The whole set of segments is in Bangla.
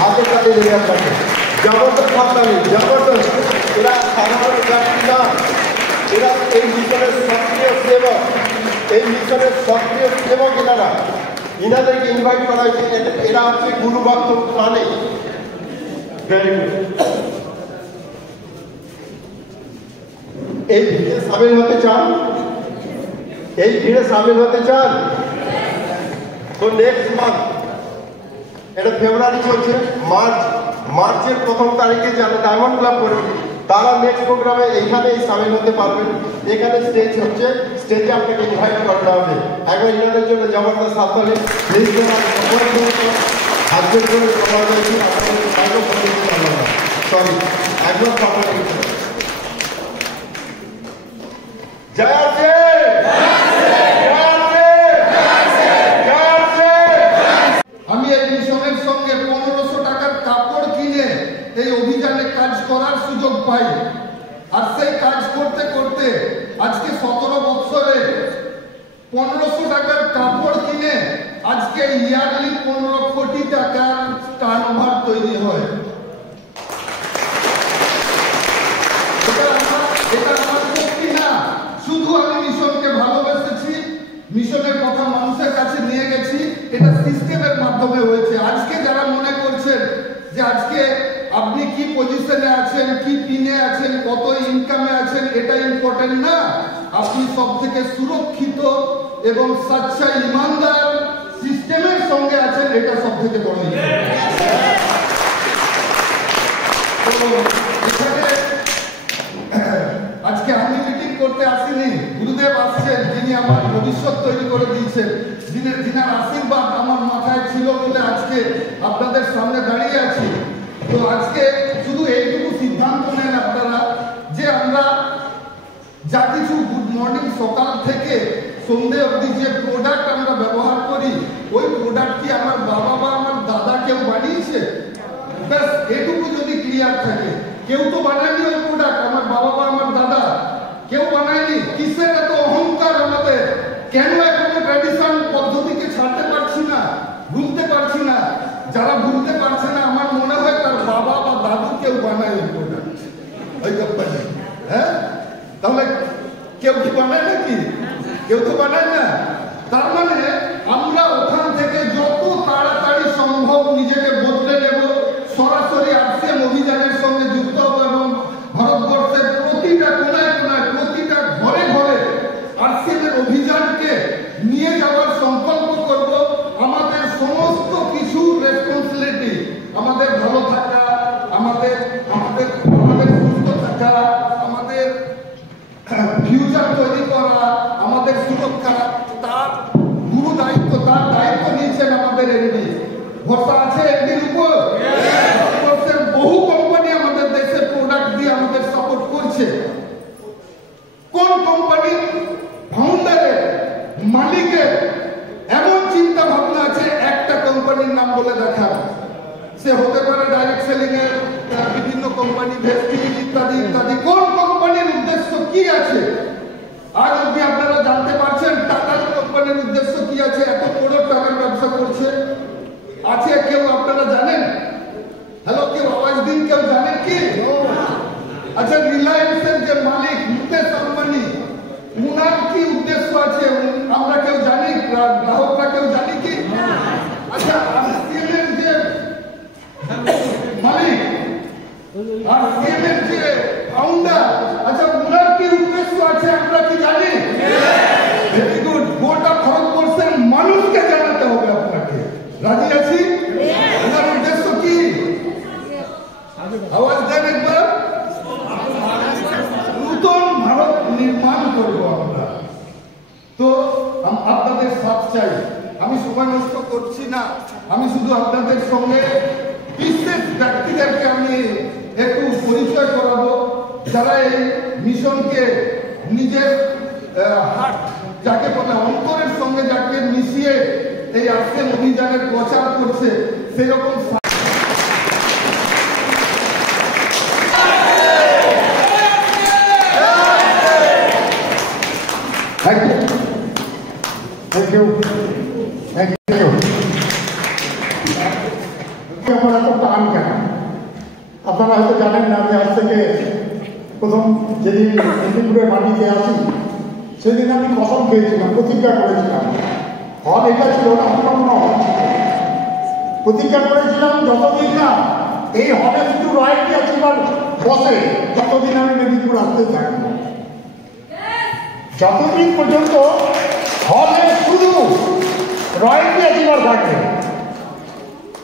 হাতের কাছে লেগে আপনাকে জবরদস্ত ভাবনামি জবরদস্ত এরা সাধারণ ব্যক্তি না, এরা এই মিশনের সক্রিয় সেবক, এই মিশনের সক্রিয় সেবক এনারা, ইনাদেরকে ইনভাইট করা হয়েছে। এরা হচ্ছে গুরুভক্ত প্রাণী। Very good. এই ভিড়ে সামিল হতে চান? এই ভিড়ে সামিল হতে চান? তো নেক্সট মান্থ, এটা ফেব্রুয়ারি চলছে, মার্চের 1 তারিখে যারা ডায়মন্ড ক্লাব করবে তারা নেক্সট প্রোগ্রামে এইখানেই সামিল হতে পারবেন। এখানে স্টেজ হচ্ছে, স্টেজে আপনাকে ইনভাইট করতে হবে। একবার ইনাদের জন্য জবরদস্ত সাবধানে প্লিজ হাতের জন্য সময় রয়েছে, সরি একবার কথা জয় আছে। আমি এই মিশনের সঙ্গে 1500 টাকার কাপড় কিনে এই অভিযানে কাজ করার সুযোগ পাই। আর সেই কাজ করতে করতে আজকে 17 বছরে 1500 টাকার কাপড় কিনে আজকে ইয়ারলি 15 কোটি টাকার টার্নওভার তৈরি হয়। এটা আমার শক্তি না, শুধু আমি মিশনকে ভালোবেসেছি, মিশনের কথা মানুষের কাছে নিয়ে গেছি, এটা সিস্টেমের মাধ্যমে হয়েছে। আজকে যারা মনে করছেন যে আজকে আপনি কি পজিশনে আছেন, কি পিনে আছেন, কত ইনকামে আছেন, এটা ইম্পর্টেন্ট না। আপনি সব থেকে সুরক্ষিত এবং সচ্চা ইমানদার সিস্টেমের সঙ্গে আছেন, এটা সব থেকে বড়। আজকে আমি মিটিং করতে আসিনি, গুরুদেব আসছেন, যিনি আমার ভবিষ্যৎ তৈরি করে দিয়েছেন, যিনার আশীর্বাদ আমার মাথায় ছিল বলে আজকে আপনাদের সামনে দাঁড়িয়ে আছি। তো আজকে শুধু এইটুকু সিদ্ধান্ত নেন আপনারা যে আমরা যা কিছু গুড মর্নিং সকাল থেকে সন্ধ্যে অবধি যে প্রোডাক্ট আমরা ব্যবহার করি, ওই প্রোডাক্ট কি আমার বাবা বা আমার দাদা কেউ বানিয়েছে? ব্যাস এটুকু যদি ক্লিয়ার থাকে, কেউ তো বানায়নি ওই প্রোডাক্ট, আমার বাবা বা আমার দাদা কেউ বানায়নি। কিসের এত অহংকার আমাদের? কেন এখনো ট্র্যাডিশন পদ্ধতিকে ছাড়তে পারছি না, ভুলতে পারছি না? যারা ভুলতে পারছে না, আমার মনে হয় তার বাবা বা দাদু কেউ বানায় ওই প্রোডাক্ট, ওই কোম্পানি। হ্যাঁ, তাহলে কেউ কি বানায় নাকি? কেউ তো বানায় না। তার মানে আমরা ওখান থেকে যত তাড়াতাড়ি সম্ভব নিজেকে বদলে নেব, সরাসরি আরসিএম অভিযানের সঙ্গে যুক্ত হব এবং ভারতবর্ষের প্রতিটা কোনায় কোনায়, প্রতিটা ঘরে ঘরে আরসিএম এর অভিযানকে নিয়ে যাওয়ার সংকল্প করব। আমাদের সমস্ত কিছু রেসপন্সিবিলিটি, আমাদের ভালো থাকা, আমাদের আমাদের আমাদের সুস্থ থাকা, আমাদের ফিউচার তৈরি করা, আমাদের সুরক্ষা, তার গুরু দায়িত্ব, তার দায়িত্ব নিয়েছেন আমাদের এমডি। ভরসা আছে এমডির উপর? ভারতবর্ষের বহু কোম্পানি আমাদের দেশে প্রোডাক্ট দিয়ে আমাদের সাপোর্ট করছে। কোন কোম্পানির ফাউন্ডারের, মালিকের এমন চিন্তা ভাবনা আছে একটা কোম্পানির নাম বলে দেখা? সে হতে পারে ডাইরেক্ট সেলিং এর বিভিন্ন কোম্পানি, ভেস্টিজ ইত্যাদি ইত্যাদি। কোন কোম্পানির উদ্দেশ্য কি আছে? আজ অব্দি আপনারা জানতে পারছেন টাটার কোম্পানির উদ্দেশ্য কি আছে? এত বড় টাকার ব্যবসা করছে আছে কেউ আপনারা জানেন? হ্যালো, কেউ আওয়াজ দিন, কেউ জানেন কি? আচ্ছা, রিলায়েন্সের যে মালিক মুকেশ আম্বানি, উনার কি উদ্দেশ্য আছে আমরা কেউ জানি? গ্রাহকরা কেউ জানি কি? আচ্ছা, আরসিএম এর যে মালিক, আরসিএম এর যে ফাউন্ডার, আচ্ছা উনার কি উদ্দেশ্য আছে আমরা কি জানি? Very good. গোটা ভারতবর্ষের মানুষকে জানাতে হবে আপনাকে। রাজি আছি? ওনার উদ্দেশ্য কি? আওয়াজ দেন একবার। নতুন ভারত নির্মাণ করব আমরা। তো আপনাদের সাথ চাই। আমি সময় নষ্ট করছি না, আমি শুধু আপনাদের সঙ্গে বিশেষ ব্যক্তিদেরকে আমি একটু পরিচয় করাবো, যারা এই মিশনকে নিজের হার্ট যাকে বলে অন্তরের সঙ্গে যাকে মিশিয়ে এই আরসিএম অভিযানের প্রচার করছে, সেরকম Thank you. গান কেন? আপনারা হয়তো জানেন না যে আজ থেকে প্রথম যেদিন মেদিনীপুরের মাটিতে আসি সেদিন আমি কসম খেয়েছিলাম, প্রতিজ্ঞা করেছিলাম। হল এটা ছিল না, অন্য কোনো হল ছিল। প্রতিজ্ঞা করেছিলাম যতদিন না এই হলে শুধু রয়্যালটি অ্যাচিভার বসে ততদিন আমি মেদিনীপুর আসতে থাকবো। যতদিন পর্যন্ত হলে শুধু রয়্যালটি অ্যাচিভার থাকবে,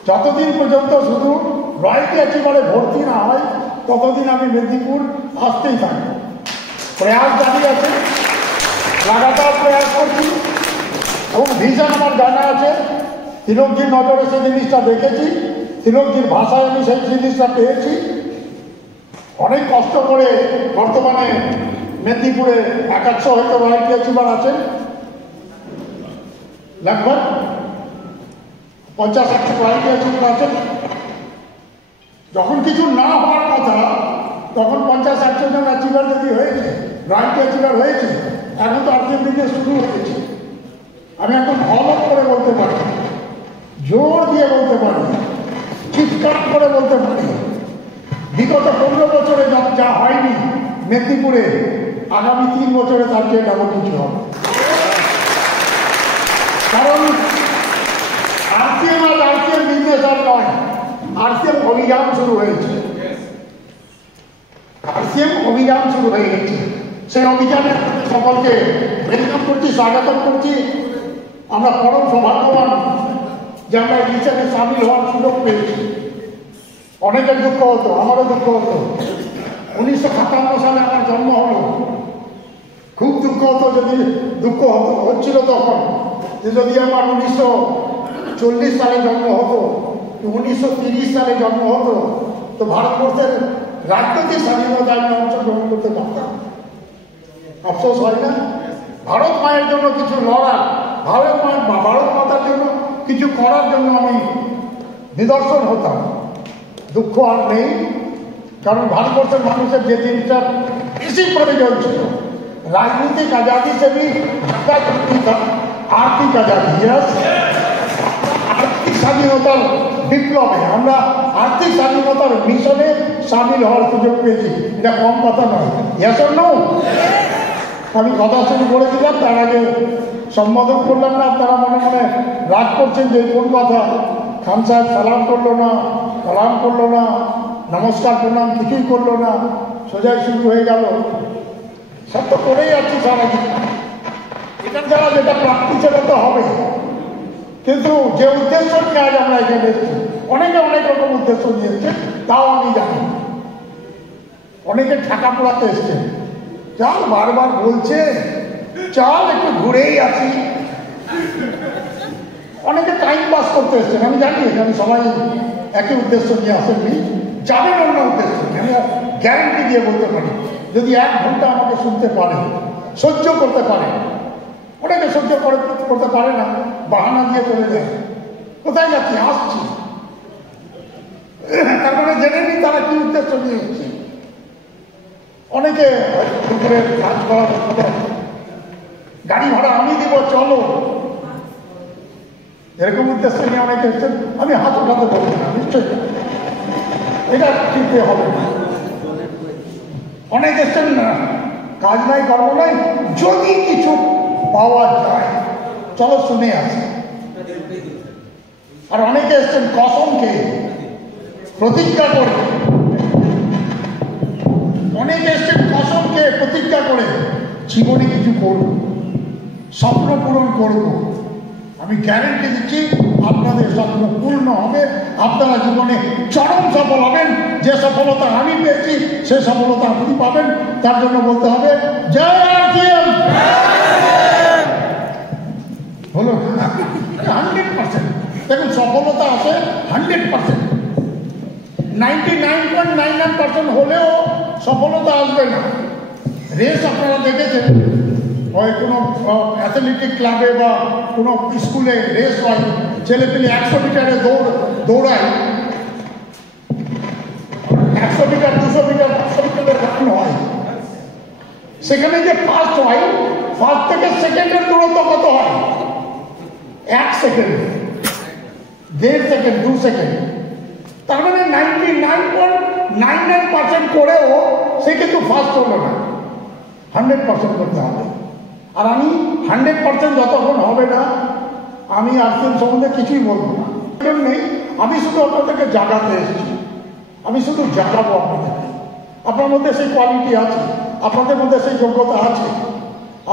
যতদিন পর্যন্ত শুধু রয়্যালটি অ্যাচিভারে ভর্তি না হয় ততদিন আমি মেদিনীপুর আসতেই থাকবো। প্রয়াস জারি আছে, লাগাতার প্রয়াস করছি এবং ভিশন আমার জানা আছে। তিলকজির নজরে সেই জিনিসটা দেখেছি, তিলকজির ভাষায় আমি সেই জিনিসটা পেয়েছি। অনেক কষ্ট করে বর্তমানে মেদিনীপুরে 100 হয়তো রয়্যালটি অ্যাচিভার আছেন, लगभग 50-100 রয়্যালটি অ্যাচিভার আছেন। যখন কিছু না হওয়ার কথা তখন 50-100 জন অ্যাচিভার যদি হয়েছে, রয়্যালটি অ্যাচিভার হয়েছে, এখন তো আর্থিক দিকে শুরু হয়েছে। আমি এখন হলক করে বলতে পারি, জোর দিয়ে বলতে পারি, চিৎকার করে বলতে পারি, বিগত 15 বছরে যা হয়নি মেদিনীপুরে, আগামী 3 বছরে তার চেয়ে ডাবল কিছু হবে। কারণ আরসিএম আর আরসিএম বিজনেস আর নয়, আরসিএম অভিযান শুরু হয়েছে। আরসিএম অভিযান শুরু হয়ে গেছে। সেই অভিযানে সকলকে ওয়েলকাম করছি, স্বাগতম করছি। আমরা পরম সৌভাগ্যবান যে আমরা এই মিশনে সামিল হওয়ার সুযোগ পেয়েছি। অনেকের দুঃখ হতো, আমারও দুঃখ হতো। 1957 সালে আমার জন্ম হলো, খুব দুঃখ হতো, যদি দুঃখ হচ্ছিল তখন যে যদি আমার 1940 সালে জন্ম হতো, 1930 সালে জন্ম হতো, তো ভারতবর্ষের রাজনৈতিক স্বাধীনতায় আমি অংশগ্রহণ করতে পারতাম। আফসোস হয় না? ভারত মায়ের জন্য কিছু লড়া, ভারত মাতার জন্য কিছু করার জন্য আমি নিদর্শন হতাম। দুঃখ আর নেই, কারণ ভারতবর্ষের মানুষের যে জিনিসটা বেশি প্রয়োজন ছিল, রাজনীতিক আজাদি से भी আর্থিক আজাদি। আর্থিক স্বাধীনতার বিপ্লবে আমরা আর্থিক স্বাধীনতার মিশনে সামিল হওয়ার সুযোগ পেয়েছি। এটা কম কথা নয়। আমি কথা শুরু করে দিলাম, তার আগে সম্বোধন করলাম না। আপনারা মনে মনে রাগ করছেন যে কোন কথা, খান সাহেব সালাম করলো না, সালাম করলো না, নমস্কার প্রণাম কিছুই করলো না, সোজাই শুরু হয়ে গেল। সব তো করেই যাচ্ছি সারাদিন। এটার দ্বারা যেটা প্রাপ্তি সেটা তো হবে, কিন্তু যে উদ্দেশ্য নিয়ে আজ আমরা এখানে এসেছি, অনেকে অনেক রকম উদ্দেশ্য নিয়ে এসছে, তাও আমি জানি। অনেকে ঠাকা পোড়াতে এসছে, চাল বারবার বলছে চাল একটু ঘুরেই আসি। অনেকে টাইম পাস করতে এসছেন, আমি জানি এখানে সবাই একই উদ্দেশ্য নিয়ে আসেননি, যাবেন অন্য উদ্দেশ্য। আমি গ্যারেন্টি দিয়ে বলতে পারি, যদি 1 ঘন্টা আমাকে শুনতে পারে, সহ্য করতে পারে। অনেকে সহ্য করতে পারে না, বাহানা দিয়ে চলে যায়। কোথায় যাচ্ছি? আসছি। তার মানে জেনে নিই তারা কি উদ্দেশ্য নিয়ে এসছে। অনেকে দুপুরের কাজ করার গাড়ি ভাড়া আমি দিব, চলো, এরকম উদ্দেশ্য নিয়ে অনেকে এসছেন। আমি হাত উঠাতে বলছি না, নিশ্চয়ই এটা ঠিক হবে না। অনেক এসছেন না, কাজ নাই কর্ম নাই, যদি কিছু পাওয়া যায় চলো শুনে আসি। আর অনেকে এসছেন কসমকে, প্রতিজ্ঞা করে। অনেকে এসছেন কসমকে, প্রতিজ্ঞা করে জীবনে কিছু করব, স্বপ্ন পূরণ করব। আমি গ্যারেন্টি দিচ্ছি আপনাদের স্বপ্ন পূর্ণ হবে, আপনারা জীবনে চরম সফল হবেন। যে সফলতা আমি পেয়েছি সে সফলতা আপনি পাবেন। তার জন্য বলতে হবে জয় আরসিএম। হলো 100%। দেখুন সফলতা আছে 100%, 99.99% হলেও সফলতা আসবে না। রেস আপনারা দেখেছেন, হয় কোনো অ্যাথলেটিক ক্লাবে বা কোনো স্কুলে রেস হয়, ছেলেপেলে 100 মিটারে দৌড়ায়, 100 মিটার, 200 মিটার, 500 মিটারে রান হয়। সেখানে যে ফার্স্ট হয়, ফার্স্ট থেকে সেকেন্ডের দূরত্ব কত হয়? 1 সেকেন্ড, 1.5 সেকেন্ড, 2 সেকেন্ড। তার মানে 99.99% করেও সে কিন্তু ফার্স্ট হলো না। 100% করতে হবে। আর আমি 100% যতক্ষণ হবে না আমি আর্থিক সম্বন্ধে কিছুই বলবো না। নেই, আমি শুধু আপনাদেরকে জাগাতে এসেছি, আমি শুধু জাগাবো আপনাদেরকে। আপনার মধ্যে সেই কোয়ালিটি আছে, আপনাদের মধ্যে সেই যোগ্যতা আছে,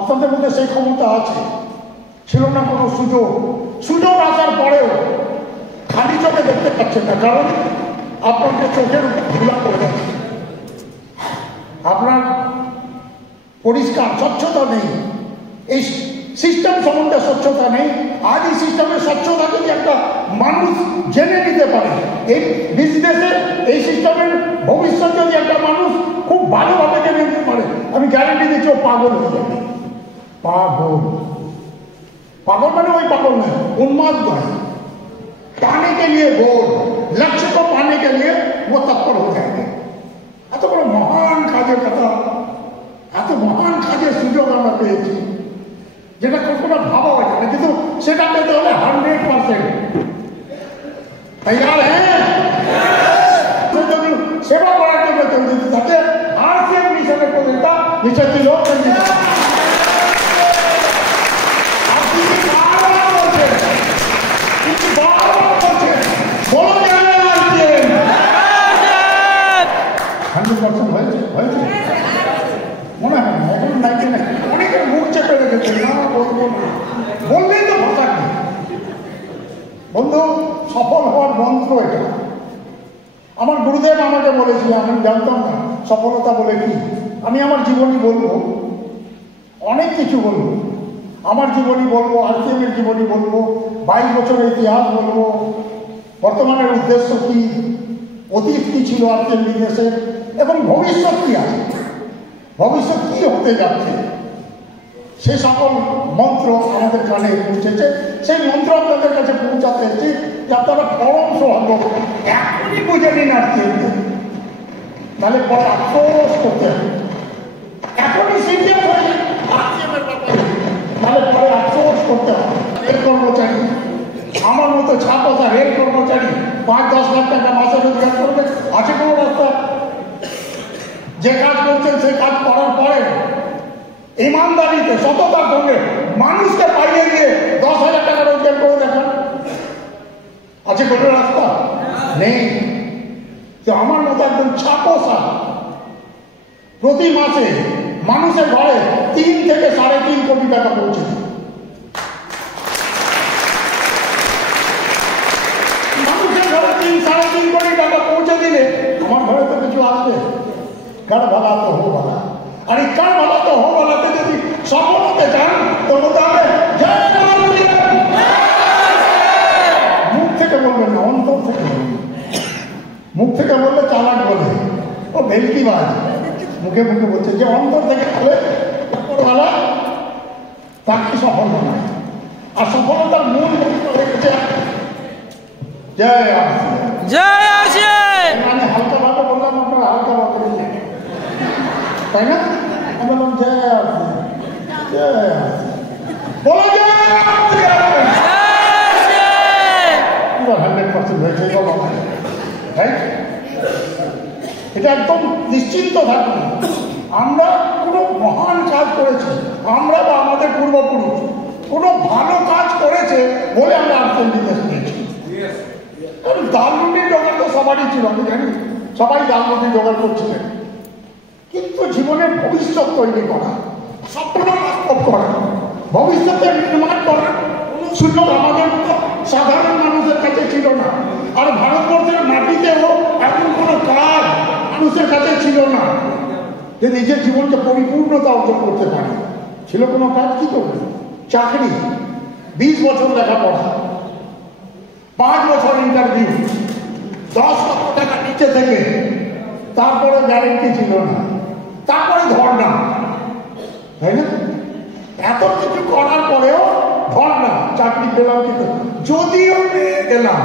আপনাদের মধ্যে সেই ক্ষমতা আছে। ছিল না কোনো সুযোগ আসার পরেও খালি চোখে দেখতে পাচ্ছেন না, কারণ আপনাদের চোখের উপর ধুলা পড়ে যাচ্ছে। আপনার পরিষ্কার স্বচ্ছতা নেই, এই সিস্টেম সম্বন্ধে স্বচ্ছতা নেই। আজ এই সিস্টেমের স্বচ্ছতা যদি একটা মানুষ জেনে নিতে পারে, এই বিজনেসের এই সিস্টেমের ভবিষ্যৎ যদি একটা মানুষ খুব ভালোভাবে জেনে নিতে পারে, আমি গ্যারান্টি দিচ্ছি ও পাগল হয়ে যাবে। पागल मैंने वही पागल नहीं, उन्माद है। पाने के लिए गोल, लक्ष्य को पाने के लिए वो तत्पर हो जाएंगे। এত বড় মহান কাজের কথা, এত মহান কাজের সুযোগ আমরা পেয়েছি যেটা কখনো ভাবা হয় না, কিন্তু সেটা পেতে হলে 100% তৈরি হ্যাঁ সেবা করার জন্য তৈরি থাকে। আর সে মিশনের প্রতিটা মিশন ছিল মনে হয় না এখন নাইতে না, অনেকের মুখ চেপে রেখেছে না বলবো না, বললেই তো ভাষা নেই। বন্ধু, সফল হওয়ার মন্ত্র এটা। আমার গুরুদেব আমাকে বলেছিল, আমি জানতাম না সফলতা বলে কি। আমি আমার জীবনী বলবো, অনেক কিছু বলবো, আমার জীবনী বলবো, আরসিএমের জীবনী বলবো, 22 বছরের ইতিহাস বলবো, বর্তমানের উদ্দেশ্য কি, অতীত কি ছিল আরসিএম বিজনেসের, এবং ভবিষ্যৎ কি আছে, ভবিষ্যৎ কি হতে যাচ্ছে, সে সকল মন্ত্র আমাদের কানে পৌঁছেছে। সেই মন্ত্র আপনাদের কাছে পৌঁছাতে এসেছি যে আপনারা পরম সৌভাগ্য এখনই বুঝে নিন আরসিএম, তাহলে পরে আফসোস করতে হবে। এখনই সিরিয়াস হয়ে আরসিএমের ব্যাপারে, তাহলে পরে আফসোস করতে হবে। রেল কর্মচারী, আমার মতো ছাপা রেল কর্মচারী 5-10 লাখ টাকা মাসে রোজগার করবে, আছে কোনো রাস্তা? যে কাজ করছেন সেই কাজ করার পরে ইমানদারিতে সততার সঙ্গে মানুষকে পাইয়ে দিয়ে 10,000 টাকা রোজগার করে দেখান, আছে কোনো রাস্তা? নেই। তো আমার মতো একদম ছাপোসা প্রতি মাসে মানুষের ঘরে 3 থেকে 3.5 কোটি টাকা পৌঁছে, মানুষের ঘরে 3-3.5 কোটি টাকা পৌঁছে দিলে আমার ঘরে তো কিছু আসবে। কার ভালা তো হো ভালা, আর এই কার ভালা তো হো ভালাতে যদি সফল হতে চান তো বলতে হবে মুখ থেকে বলবেন না, অন্তর থেকে বলবেন। মুখ থেকে বললে চালাক বলে, ও ভেলকিবাজ, মুখে মুখে বলছে। যে অন্তর থেকে বলে ভালা, তাকে সফল বানায়। আর সফলতার মূল মন্ত্র হয়ে গেছে জয় আরসিএম, জয় আরসিএম। মানে হালকা ভাবে বললাম, আপনারা হালকা ভাবে বললেন, তাই না? আমি বললাম জয় আরসিএম, জয় আরসিএম, বলো জয় আরসিএম, 100% হয়েছে। এটা একদম নিশ্চিন্ত থাকুন, আমরা কোনো মহান কাজ করেছি, আমরা বা আমাদের পূর্বপুরুষ কোনো ভালো কাজ করেছে বলে আমরা আরসিএম বিজনেস নিয়েছি। কারণ ডাল রুটি জোগাড় তো সবারই ছিল, আমি জানি সবাই ডাল রুটি জোগাড় করছিলেন, কিন্তু জীবনের ভবিষ্যৎ তৈরি করা, স্বপ্ন বাস্তব করা, ভবিষ্যতের নির্মাণ করা কোনো সুযোগ আমাদের মতো সাধারণ মানুষের কাছে ছিল না। আর ভারতবর্ষের মাটিতেও এমন কোনো কাজ মানুষের কাছে ছিল না যে নিজের জীবনকে পরিপূর্ণতা অর্জন করতে পারে। ছিল কোনো কাজ? কি করবে? চাকরি, 20 বছর লেখাপড়া, 5 বছর ইন্টারভিউ, 10 লক্ষ টাকা নিচে থেকে, তারপরে গ্যারেন্টি ছিল না, তারপরে ধর্ণা, তাই না? এত কিছু করার পরেও ধর্ণা, চাকরি পেলাম কিন্তু যদিও পেয়ে গেলাম,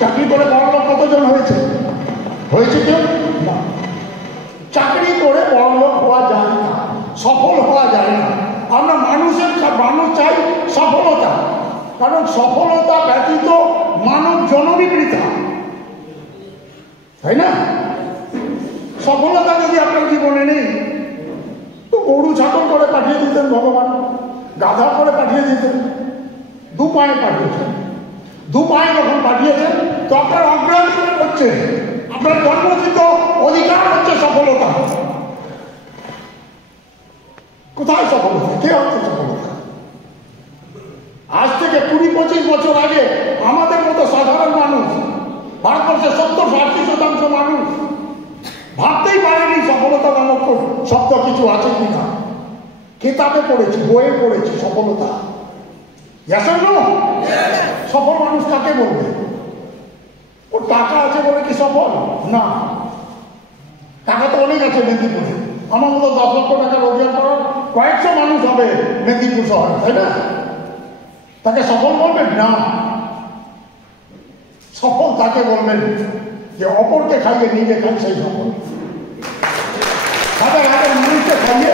চাকরি করে বড়লোক কতজন হয়েছে? হয়েছে কেউ না। চাকরি করে বড়লোক হওয়া যায় না, সফল হওয়া যায় না। আমরা মানুষ চাই সফলতা, কারণ সফলতা ব্যতীত মানুষ জনমই বৃথা, তাই না? সফলতা যদি আপনার জীবনে নেই তো গরু ছাগল করে পাঠিয়ে দিতেন ভগবান, গাধা করে পাঠিয়ে দিতেন, দু পায়ে পাঠিয়েছেন। দু পায়ে যখন পাঠিয়েছেন তো আপনার অগ্রাধিকার হচ্ছে, আপনার জন্মসিদ্ধ অধিকার হচ্ছে সফলতা। কোথায় সফলতা? কে হচ্ছে সফলতা? আজ থেকে 20-25 বছর আগে আমাদের মতো সাধারণ মানুষ, ভারতবর্ষের 70-80% মানুষ ভাবতেই পারেনি সফলতা নামক শব্দ কিছু আছে কিনা। কিতাবে পড়েছি, বইয়ে পড়েছি সফলতা। সফল মানুষ কাকে বলবে? ওর টাকা আছে বলে কি সফল? না, টাকা তো অনেক আছে মেদিনীপুরে। আমার মতো 10 লক্ষ টাকা রোজগার করার কয়েকশো মানুষ হবে মেদিনীপুর শহরে, তাই না? তাকে সফল বলবেন না। সফল তাকে বলবেন যে অপরকে খাইয়ে নিজে খান, সেই সফল। হাজার হাজার মানুষকে খাইয়ে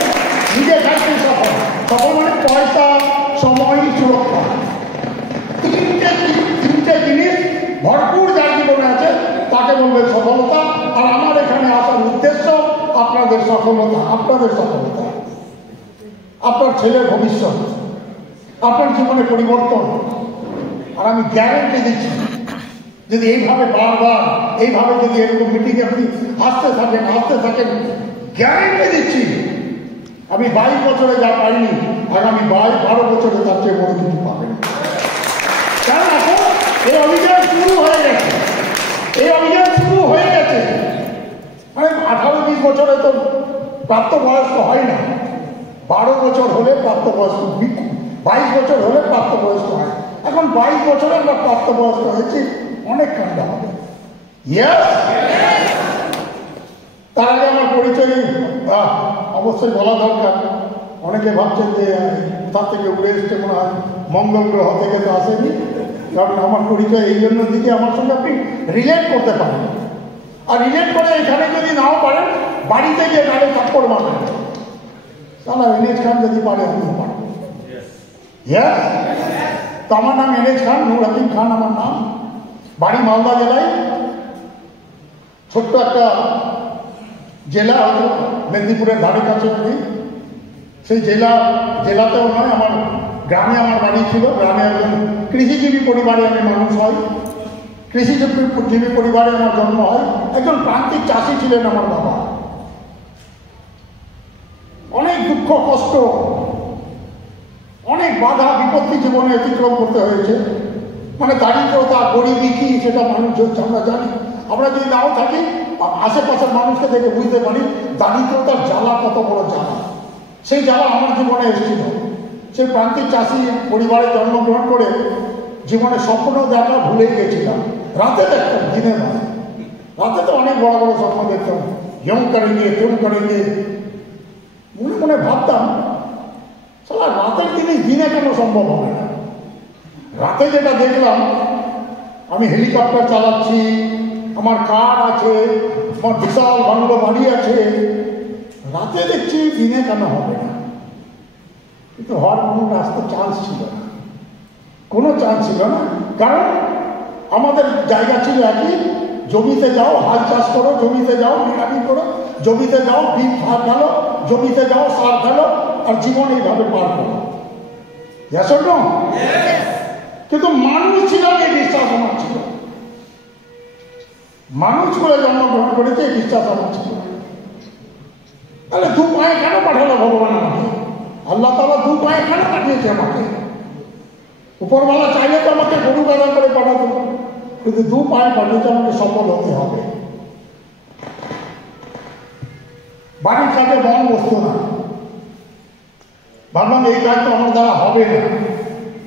নিজে খান, সেই সফল। সফল মানে পয়সা, সময়, সুরক্ষা, তিনটে জিনিস ভরপুর যার জীবনে আছে তাকে বলবেন সফলতা। আর আমার এখানে আসার উদ্দেশ্য আপনাদের সফলতা, আপনাদের সফলতা, আপনার ছেলের ভবিষ্যৎ, আপনার জীবনে পরিবর্তন। আর আমি গ্যারেন্টি দিচ্ছি যদি এইভাবে বারবার এইভাবে যদি এরকম মিটিং আপনি আসতে থাকেন, গ্যারেন্টি দিচ্ছি আমি 22 বছরে যা পাইনি আগামী 12 বছরে তার চেয়ে বড় কিছু পাবেন। কারণ এখন এই অভিযান শুরু হয়ে গেছে, মানে 18-20 বছরে তো প্রাপ্তবয়স্ক হয় না, 12 বছর হলে প্রাপ্তবয়স্ক, 22 বছর হলে প্রাপ্তবয়স্ক হয়। এখন 22 বছরে আমরা প্রাপ্তবয়স্ক হয়েছি, অনেক কাণ্ড হবে। তার আগে আমার পরিচয় অবশ্যই বলা দরকার। অনেকে ভাবছেন যে তার থেকে উড়ে এসছে, মনে হয় মঙ্গল গ্রহ থেকে তো আসেনি। কারণ আমার পরিচয় এই জন্য দিকে আমার সঙ্গে আপনি রিলেট করতে পারেন। আর রিলেট করে এখানে যদি নাও পারেন, বাড়িতে গিয়ে গাড়ি থাপ্পড় মারবেন। তাহলে এনএচ খান যদি পারে আমিও পারব। তো আমার নাম এনএচ খান, নূর হাকিম খান আমার নাম। বাড়ি মালদা জেলায়, ছোট্ট একটা জেলা, হয়তো মেদিনীপুরের ধারে কাছে নেই। সেই জেলাতেও নয়, আমার গ্রামে আমার বাড়ি ছিল। গ্রামে একজন কৃষিজীবী পরিবারে আমি মানুষ হই, কৃষিজীবী পরিবারে আমার জন্ম হয়। একজন প্রান্তিক চাষি ছিলেন আমার বাবা। অনেক দুঃখ কষ্ট, অনেক বাধা বিপত্তি জীবনে অতিক্রম করতে হয়েছে। মানে দারিদ্রতা, গরিবী কি সেটা মানুষ আমরা জানি। আমরা যদি নাও থাকি, আশেপাশের মানুষকে দেখে বুঝতে পারি দারিদ্রতার জ্বালা কত বড় জ্বালা। সেই জ্বালা আমার জীবনে এসেছিল। সেই প্রান্তিক চাষি পরিবারে জন্মগ্রহণ করে জীবনে স্বপ্ন দেখা ভুলে গিয়েছিলাম। রাতে দেখতাম, দিনে নয়। রাতে তো অনেক বড় বড় স্বপ্ন দেখতাম, ইয়ং করেঙ্গে, তুম করেঙ্গে। মনে মনে ভাবতাম, সারা রাতের জিনিস দিনে কেন সম্ভব হবে না? রাতে যেটা দেখলাম, আমি হেলিকপ্টার চালাচ্ছি, আমার কার আছে, আমার বিশাল বাংলো বাড়ি আছে, রাতে দেখছি দিনে কেন হবে না? কিন্তু হওয়ার কোনো রাস্তা চান্স ছিল না, কোনো চান্স ছিল না। কারণ আমাদের জায়গা ছিল একই, জমিতে যাও হাল চাষ করো, জমিতে যাও নিরামি করো, জমিতে যাও বীজ সার ঢালো, জমিতে যাও সার ঢালো, আর জীবন এইভাবে পার করো। কিন্তু মানুষ ছিল, এই বিশ্বাস আমার ছিল। মানুষ করে জন্মগ্রহণ করেছে, এই বিশ্বাস আমার ছিল। তাহলে দু পায়ে কেন পাঠালো ভগবান আমাকে? আল্লাহ তাআলা দু পায়ে কেন পাঠিয়েছে আমাকে? উপরওয়ালা চাইলে তো আমাকে গরু গাদা করে পাঠাতো, কিন্তু দু পায়ে পাঠিয়েছে আমাকে সফল হতে হবে। বাড়ির কাজে মন বসতো না, ভাবলাম এই কাজ তো আমার দ্বারা হবে না।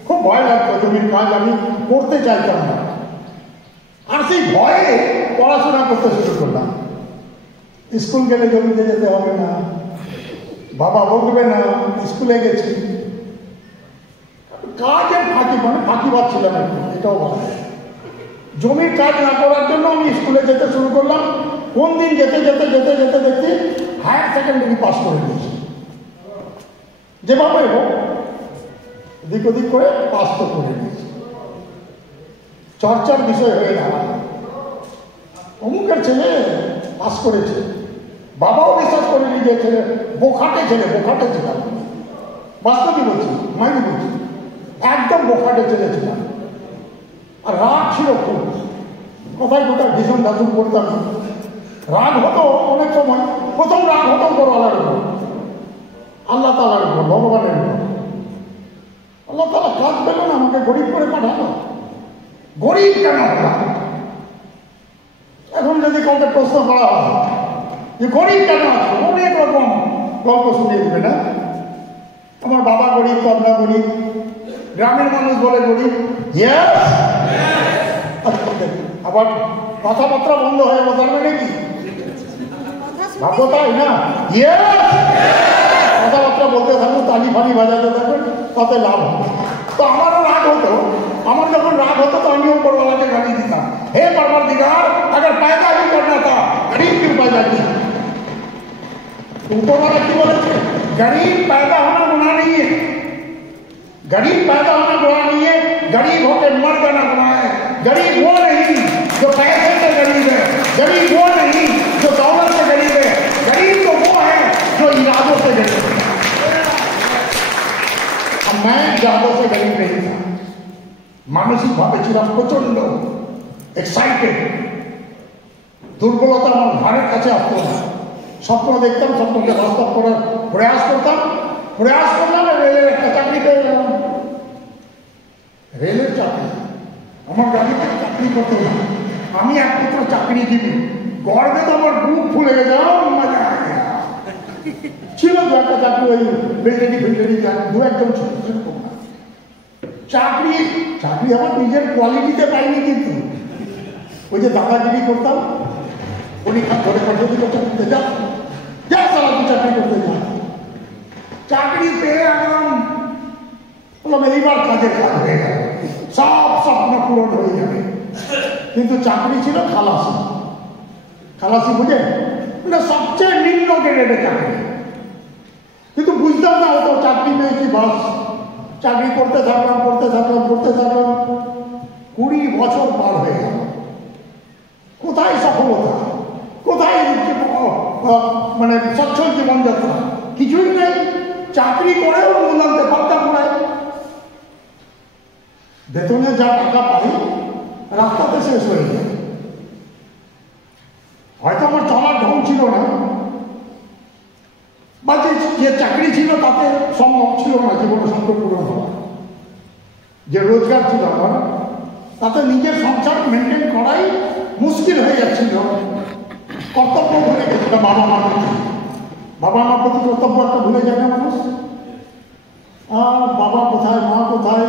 খুব ভয় লাগতো, জমির কাজ আমি করতে চাইতাম না। আর সেই ভয়ে পড়াশোনা করতে শুরু করলাম। স্কুল গেলে জমিতে যেতে হবে না, বাবা বলবে না, স্কুলে গেছি। কাজের ফাঁকি, মানে ফাঁকিবাদ ছিলাম একটু, এটাও বলা যায়। জমির কাজ না করার জন্য আমি স্কুলে যেতে শুরু করলাম। কোন দিন যেতে যেতে যেতে যেতে দেখছি হায়ার সেকেন্ডারি পাস করে দিয়েছি। যেভাবে হোক এদিক ওদিক করে পাস তো করে দিয়েছি। চর্চার বিষয় হয়ে দাঁড়ায়। অমুকের ছেলে পাস করেছে, বাবাও বিশ্বাস করে নিজে ছেলে বোখাটে ছেলে বাস্তবই বলছি, মাইনি বলছি, একদম বোখাটে ছেলে ছিল। আর রাগ ছিল খুব, কোথায় ভীষণ ধাতুর করতাম। রাগ হতো অনেক সময়, প্রথম রাগ হতো বড়ওয়ালার উপর, আল্লাহ তাআলার উপর, ভগবানের উপর। আল্লাহ তাআলা কাজ পেল না, আমাকে গরিব করে পাঠালো। গরিব কেন হলাম? এখন যদি কাউকে প্রশ্ন করা হয় যে গরিব কেন আছে, অনেক রকম গল্প শুনিয়ে দেবে না। আমার বাবা গরিব, তো আমরা গরিব, গ্রামের মানুষ বলে গরিব। আবার কথাবার্তা বন্ধ হয়ে বদলাবে নাকি? ভাবো তাই না? কথাবার্তা বলতে থাকুন, তালি ফালি বাজাতে থাকুন, তাতে লাভ হবে। তো আমারও রাগ হতো, আমার যখন রাগ হতো তো আমিও উপরওয়ালাকে গালি দিতাম, হে परवरदिगार, अगर पैदा ही करना था गरीब क्यों पैदा किया? উপরওয়ালা কি বলেছে? गरीब पैदा होना गुनाह नहीं है, गरीब पैदा होना गुनाह नहीं है, गरीब होकर मर जाना गुनाह है। गरीब वो नहीं जो पैसे से गरीब है, गरीब वो नहीं जो दौलत से गरीब है, गरीब तो वो है जो इरादों से गरीब है। मैं इरादों से गरीब नहीं था, मानसिक भावे ছিলাম প্রচন্ড এক্সাইটেড। দুর্বলতা আমার ঘরের কাছে আসতো না। স্বপ্ন দেখতাম, স্বপ্নকে বাস্তব করার প্রয়াস করতাম, রেলের একটা চাকরি পেয়ে গেলাম। রেলের চাকরি, আমার গাড়িতে চাকরি করতে না, আমি একমাত্র চাকরিজীবী। গর্বে তো আমার বুক ফুলে গেছে, মজা ছিল। দু একটা চাকরি, ওই বিল্ডারি দু একজন ছিল, সেরকম না। চাকরি আমার নিজের কোয়ালিটিতে পাইনি, কিন্তু ওই যে দাদাগিরি করতাম, পরীক্ষা ধরে পদ্ধতি করতে যা সারা তুই চাকরি করতে যা। চাকরি পেয়ে একদম বললাম এইবার কাজের কাজ হয়ে গেল, সব স্বপ্ন পূরণ হয়ে যাবে। কিন্তু চাকরি ছিল খালাসি বুঝে, এটা সবচেয়ে নিম্ন গ্রেডের চাকরি। কিন্তু বুঝতাম না, হতো চাকরি পেয়েছি বাস, চাকরি করতে থাকলাম 20 বছর পার হয়ে গেল। কোথায় সফলতা, কোথায় মানে সচ্ছল জীবনযাত্রা? কিছুই নেই। চাকরি করেও মূল আনতে পারতাম না। বেতনে যা টাকা পাই রাস্তাতে শেষ হয়ে যায়। হয়তো আমার চলার ঢং ছিল না, বা যে চাকরি ছিল তাতে সম্ভব ছিল না জীবনে স্বপ্ন পূরণ হওয়া। যে রোজগার ছিল আমার, তাতে নিজের সংসার মেনটেন করাই মুশকিল হয়ে যাচ্ছিল। কর্তব্য ভুলে গেছিল, বাবা মার প্রতি কর্তব্য একটা ভুলে যায় না মানুষ। বাবা কোথায়, মা কোথায়,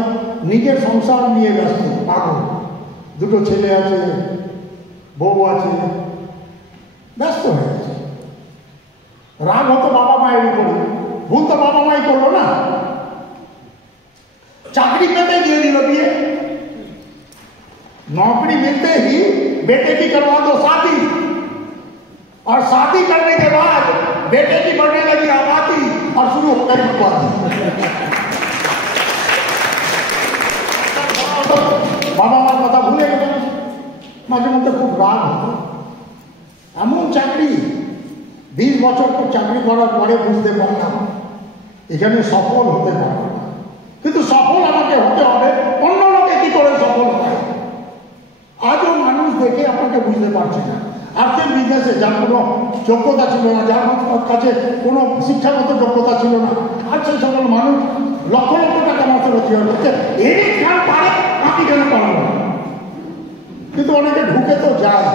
নিজের সংসার নিয়ে ব্যস্ত, পাগল। 2 ছেলে আছে, বউ আছে, ব্যস্ত হয়ে গেছে। রাগ হতো বাবা মায়ের উপরে, ভুল তো বাবা মাই করলো না। चाकरी पेते दिए दिलो दिए, नौकरी मिलते ही बेटे की करवा दो शादी, और शादी करने के बाद बेटे की बढ़ने लगी आबादी और शुरू हो गई बकवादी। बाबा मार कथा भूले गए, माझे मध्य खूब राग हतो। एमन चाकरी 20 বছর তো চাকরি করার পরে বুঝতে পারলাম এখানে সফল হতে পারবো না। কিন্তু সফল আমাকে হতে হবে, অন্য লোকে কি করে সফল হয় আজও মানুষ দেখে আপনাকে বুঝতে পারছে না। আর্থিক বিজনেসে যার কোনো যোগ্যতা ছিল না, যার কাছে কোনো শিক্ষাগত যোগ্যতা ছিল না, আর সেই সকল মানুষ লক্ষ লক্ষ টাকা মাত্র রোজগার করছে। এই খেয়াল পারে, আমি কেন পারবো না? কিন্তু অনেকে ঢুকে তো যায়,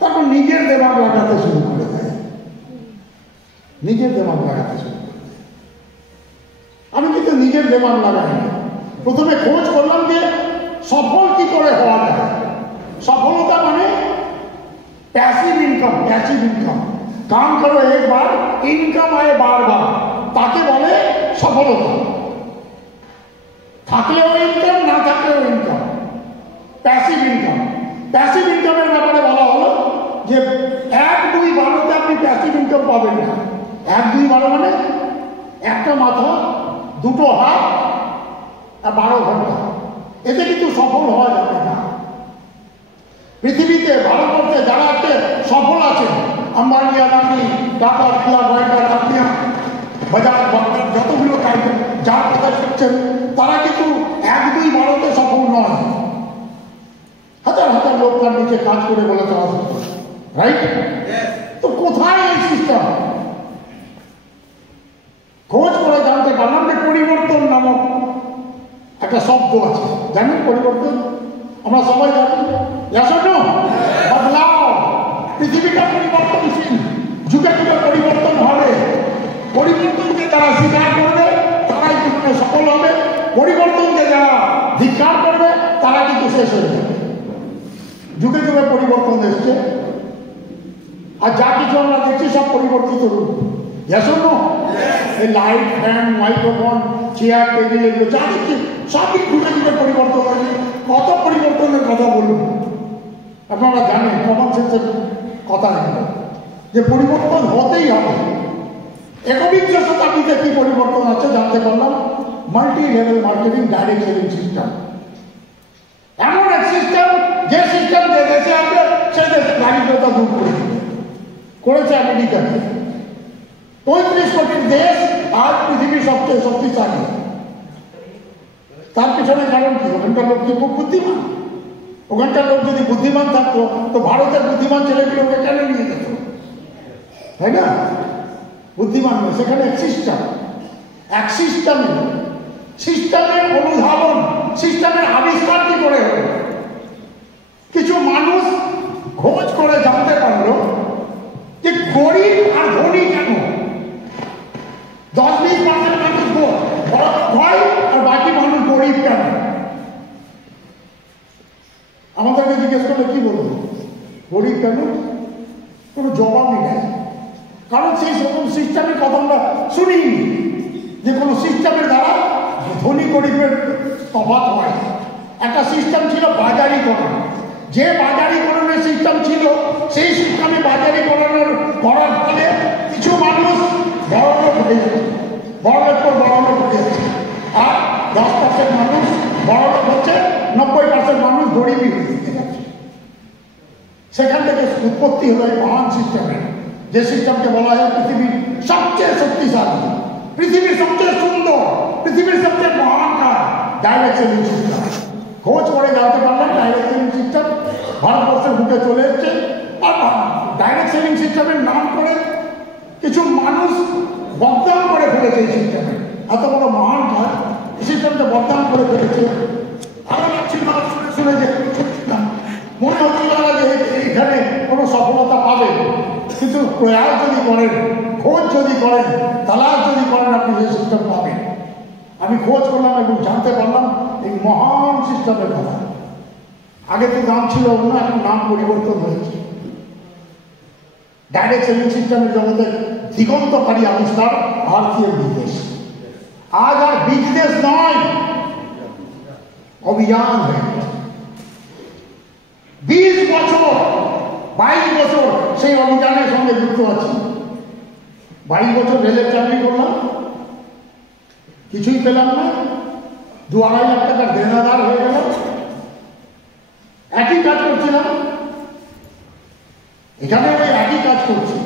তারপর নিজের দেমাগ লাগাতে শুরু করে দেয়, নিজের দেমাগ লাগাতে শুরু করে দেয়। আমি কিন্তু নিজের দেমাগ লাগাই, প্রথমে খোঁজ করলাম যে সফল কি করে হওয়া যায়। সফলতা মানে पैसिव इनकम, काम करो एक बार, इनकम आए बार बार, ताके बोले सफलता। থাকলেও ইনকাম, না থাকলেও ইনকাম, প্যাসিভ ইনকাম। প্যাসিভ ইনকামের ব্যাপারে বলা হলো যে 1-2-12 আপনি প্যাসিভ ইনকাম পাবেন না। 1-2-12 মানে একটা মাথা, 2 হাত আর 12 ঘন্টা, এতে কিন্তু সফল হওয়া যাবে না। পৃথিবীতে ভারতবর্ষে যারা আছে সফল আছে, আম্বানি, আদানি, টাটা, বিড়লা, গয়টা, টাকিয়া, বাজাজ, বাংলার যতগুলো যার কথা করছেন তারা কিন্তু 1-2 ভারতে সফল নয়। হাজার হাজার লোক তার নিচে কাজ করে বলে তারা সফল, রাইট? তো কোথায় এই সিস্টেম? খোঁজ করে জানতে পারলাম যে পরিবর্তন নামক একটা শব্দ আছে। জানেন পরিবর্তন? আমরা সবাই জানি, বদলাও। পৃথিবীটা পরিবর্তনশীল, যুগে যুগে পরিবর্তন হবে। পরিবর্তনকে যারা স্বীকার করবে তারাই জীবনে সফল হবে, পরিবর্তনকে যারা ধিক্কার করবে তারা কিন্তু শেষ হয়ে যাবে। যুগে যুগে পরিবর্তন এসছে, আর যা কিছু আমরা দেখছি সব পরিবর্তিত রূপ। এই light, fan, microphone, chair, table, এগুলো যা দেখছি সবই যুগে যুগে পরিবর্তন হয়েছে। কত পরিবর্তনের কথা বলুন, আপনারা জানেন, কমন সেন্সের কথা এগুলো, যে পরিবর্তন হতেই হবে। একবিংশ শতাব্দীতে কি পরিবর্তন আছে জানতে পারলাম। Multi level marketing, direct selling system, এমন এক সিস্টেম যে সিস্টেম যে দেশে আছে সে দেশ দারিদ্রতা দূর করেছে আমেরিকাকে। 35 কোটির দেশ আজ পৃথিবীর সবচেয়ে শক্তিশালী। তার পিছনে কারণ কি? ওখানকার লোক খুব বুদ্ধিমান। ওখানকার লোক যদি বুদ্ধিমান থাকতো তো ভারতের বুদ্ধিমান ছেলেগুলোকে কেন নিয়ে যেত, তাই না? বুদ্ধিমান নয়, সেখানে এক সিস্টেমের অনুধাবন, সিস্টেমের আবিষ্কার কি করে হলো? কিছু মানুষ খোঁজ করে জানতে পারলো যে গরিব আর ধনী কেন। 10-20% মানুষ বড় হয় আর বাকি মানুষ গরিব কেন? আমাদেরকে জিজ্ঞেস করলে কি বলবো? গরিব কেন? কোনো জবাবই নেই। কারণ সেই সকল সিস্টেমের কথা আমরা শুনিনি যে কোনো সিস্টেমের দ্বারা ধনী গরিবের তফাৎ হয়। একটা সিস্টেম ছিল বাজারিকরণ। যে বাজারিকরণের সিস্টেম ছিল সেই সিস্টেমে করার ফলে কিছু মানুষ বড়লোক হয়ে যাচ্ছে, বড়লোক হয়ে যাচ্ছে, আর 10% মানুষ বড়লোক হচ্ছে, 90% মানুষ গরিবই হয়ে যাচ্ছে। সেখান থেকে উৎপত্তি হলো এই মহান সিস্টেমের, যে সিস্টেমকে বলা হয় পৃথিবীর সবচেয়ে শক্তিশালী, পৃথিবীর সবচেয়ে সুন্দর, পৃথিবীর সবচেয়ে মহান কাজ, ডাইরেক্ট সেলিং সিস্টেম। খোঁজ করে জানতে পারলাম ডাইরেক্ট সেলিং সিস্টেম ভারতবর্ষের বুকে চলে এসছে। আর ডাইরেক্ট সেলিং সিস্টেমের নাম করে কিছু মানুষ বদনাম করে ফেলেছে এই সিস্টেমে। এত বড় মহান কাজ সিস্টেমকে বদনাম করে ফেলেছে। আরো ছিল শুনে যে মনে হচ্ছিল না যে এইখানে কোনো সফলতা পাবে, কিন্তু প্রয়াস যদি করেন, খোঁজ যদি করেন, তালাশ যদি করেন, আপনি সেই সিস্টেম পাবেন। আমি খোঁজ করলাম এবং জানতে পারলাম এই মহান সিস্টেমের কথা। আগে তো নাম ছিল অন্য, এখন নাম পরিবর্তন হয়েছে। ডাইরেক্ট সেলিং সিস্টেমের জগতে দিগন্তকারী আবিষ্কার ভারতীয় বিজনেস। আজ আর বিজনেস নয়, অভিযান হয়ে 20 বছর 22 বছর সেই অভিযানের সঙ্গে যুক্ত আছি। 22 বছর রেলের চাকরি করলাম, কিছুই পেলাম না, 2-2.5 লাখ টাকার দেনাদার হয়ে গেল। একই কাজ করছিলাম, এখানে ওই একই কাজ করছি।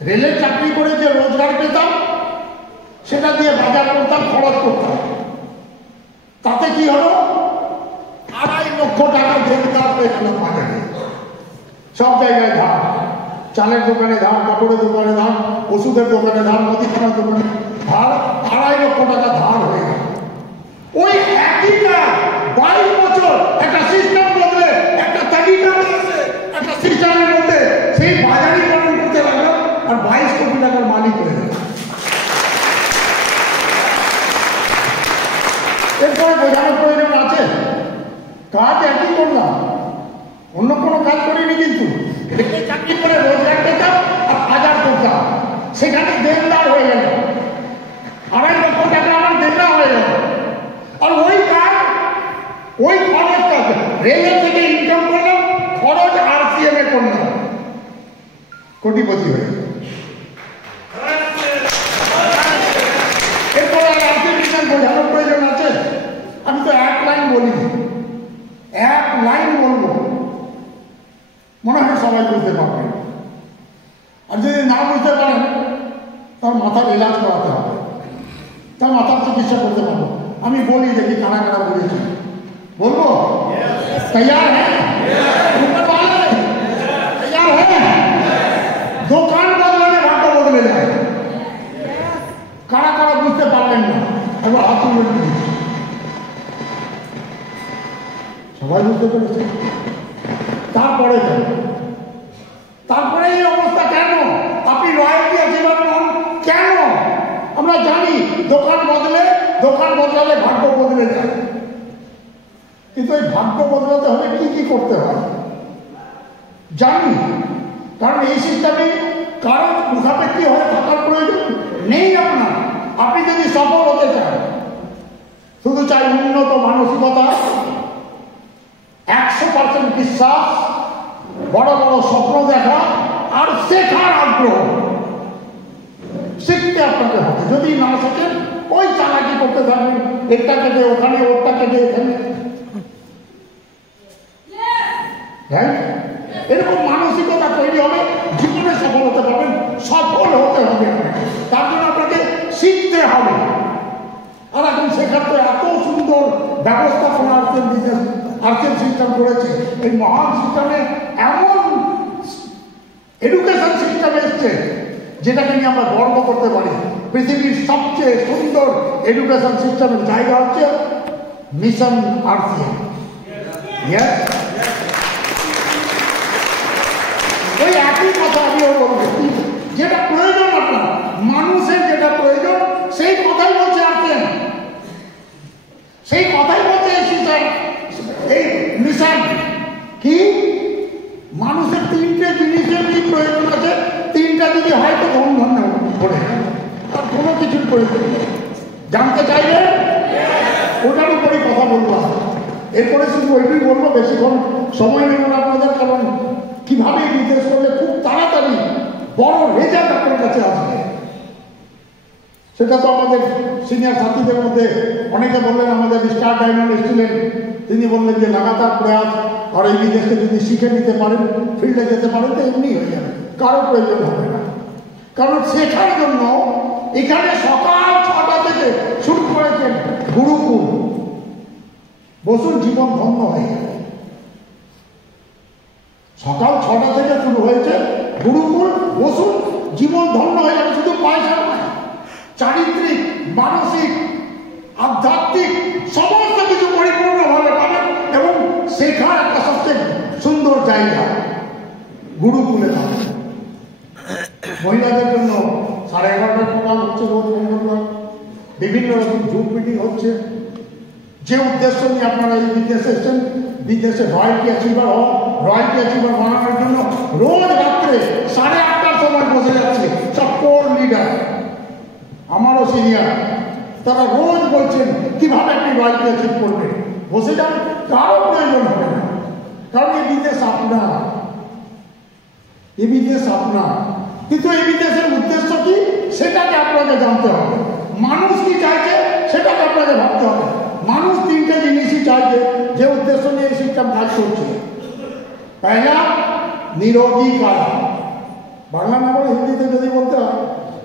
রেলের চাকরি করে যে রোজগার পেতাম সেটা দিয়ে বাজার করতাম, খরচ করতাম। তাতে কি হলো? 2.5 লক্ষ টাকা দেনদার হয়ে গেল বাজারে। সব জায়গায় ধার, চালের দোকানে ধার, কাপড়ের দোকানে ধার, ওষুধের দোকানে ধার, মুদিখানার দোকানে ধার, 2.5 লক্ষ টাকা ধার হয়ে গেল। ওই একই কাজ 22 বছর একটা সিস্টেম বদলে, একটা তালিকা আছে, একটা সিস্টেমের মধ্যে সেই বাজারিকরণ করতে লাগলো আর 22 কোটি টাকার মালিক হয়ে গেল। এরপরে বোঝানোর প্রয়োজন আছে, কাজ একই করলাম, অন্য কোনো কাজ করিনি, কিন্তু রেখে চাকরি করে রোজগার পেতাম আর বাজার করতাম। সেখানে দেনদার হয়ে গেল, 2.5 লক্ষ টাকা আমার দেনদার হয়ে গেল। আর ওই কাজ, ওই খরচটা রেলের থেকে ইনকাম করলাম, খরচ RCM এ করলাম, কোটিপতি হয়ে গেল। এরপরে আর আর্টিফিশিয়াল বোঝানোর প্রয়োজন আছে? আমি তো 1 লাইন বলি, 1 লাইন বলবো, সবাই বুঝতে পারবেন। আর যদি না বুঝতে পারেন তার মাথার এলাজ করাতে হবে, তার মাথার চিকিৎসা করতে পারবো। আমি বলি দেখি কারা কারা বলেছি, বলবো? তৈয়ার হ্যাঁ? তৈয়ার হ্যাঁ? দোকান বদলালে ভাগ্য বদলে যায়। কারা কারা বুঝতে পারলেন না একবার হাত তুলে দিন। সবাই বুঝতে পেরেছে? তারপরে তারপরে এই অবস্থা কেন? আপনি রয়্যালটি আশীর্বাদ নন কেন? আমরা জানি দোকান বদলালে ভাগ্য বদলে যায়, কিন্তু এই ভাগ্য বদলাতে হলে কি কি করতে হয় জানি। কারণ এই সিস্টেমে কারণ মুখাপেক্ষি হয়ে থাকার প্রয়োজন নেই আপনার। আপনি যদি সফল হতে চান, শুধু চাই উন্নত মানসিকতা, 100% বিশ্বাস, বড় বড় স্বপ্ন দেখা আর শেখার আগ্রহ। শিখতে আপনাকে হবে। যদি না শেখেন ওই চালাকি করতে থাকবেন, একটা কেটে ওখানে, ওটা কেটে এখানে। এরকম মানসিকতা তৈরি হবে, জীবনে সফল হতে পারবেন। সফল হতে হবে, তার জন্য আপনাকে শিখতে হবে। আর এখন শেখার তো এত সুন্দর ব্যবস্থাপনা আর্থিক সিস্টেম করেছে। এই মহান সিস্টেমে এমন এডুকেশন সিস্টেম এসছে যেটাকে নিয়ে আমরা গর্ব করতে পারি। পৃথিবীর সবচেয়ে সুন্দর এডুকেশন সিস্টেমের জায়গা হচ্ছে মিশন আর্থিক। ওই একই কথা আমিও বলবো, যেটা প্রয়োজন আপনার মানুষের, যেটা প্রয়োজন সেই কথাই বলছে আর্থিক, সেই কথাই বলছে এই মিশন। কি মানুষের 3টে জিনিসের কি প্রয়োজন আছে, 3টা যদি হয় তো ধন ধন্য করে, আর কোনো কিছুর প্রয়োজন নেই। জানতে চাইলে ওটার উপরেই কথা বলবো। এরপরে শুধু ওইটাই বলবো, বেশিক্ষণ সময় নেব না আপনাদের। কারণ কিভাবে বিদেশ করলে খুব তাড়াতাড়ি বড় রেজাল্ট আপনার কাছে আসবে, সেটা তো আমাদের সিনিয়র সাথীদের মধ্যে অনেকে বললেন। আমাদের স্টার ডায়মন্ড এসেছিলেন, তিনি বললেন যে লাগাতার প্রয়াস আর এই বিদেশকে যদি শিখে নিতে পারেন, ফিল্ডে যেতে পারেন তো এমনি হয়ে যাবে, কারো প্রয়োজন হবে না। কারণ শেখার জন্য এখানে সকাল 6টা থেকে শুরু করেছেন গুরুকুল। বসুন, জীবন ধন্য হয়ে যাবে। সকাল 6টা থেকে শুরু হয়েছে গুরুকুল, বসুন, জীবন ধন্য হয়ে যাবে। শুধু পয়সা নয়, চারিত্রিক, মানসিক, আধ্যাত্মিক সমস্ত কিছু পরিপূর্ণভাবে পাবেন। এবং শেখার একটা সবচেয়ে সুন্দর জায়গা গুরুকুলে পাবেন। মহিলাদের জন্য 11:30টার প্রোগ্রাম হচ্ছে রোজ মঙ্গলবার। বিভিন্ন রকম জুম মিটিং হচ্ছে। যে উদ্দেশ্য নিয়ে আপনারা এই বিদেশে এসেছেন, বিদেশে রয়্যালটি অ্যাচিভার হওয়া, রয়্যালটি অ্যাচিভার বানানোর জন্য রোজ রাত্রে 8:30টার সময় বসে যাচ্ছে সব কোর লিডার, আমারও সিনিয়র। তারা রোজ বলছেন কিভাবে আপনি রয়্যালটি অ্যাচিভ করবেন। বসে যান, কারো প্রয়োজন হবে না। কারণ এই বিদেশ আপনার, এই বিদেশ আপনার। কিন্তু এই বিদেশের উদ্দেশ্য কি সেটাকে আপনাকে জানতে হবে। মানুষ কি চাইছে সেটাকে আপনাকে ভাবতে হবে। মানুষ 3টে জিনিসই চাইছে যে উদ্দেশ্য নিয়ে এই সিস্টেম কাজ করছে। পয়লা নিরোগী কায়া, বাংলা না বলে হিন্দিতে যদি বলতে হয়,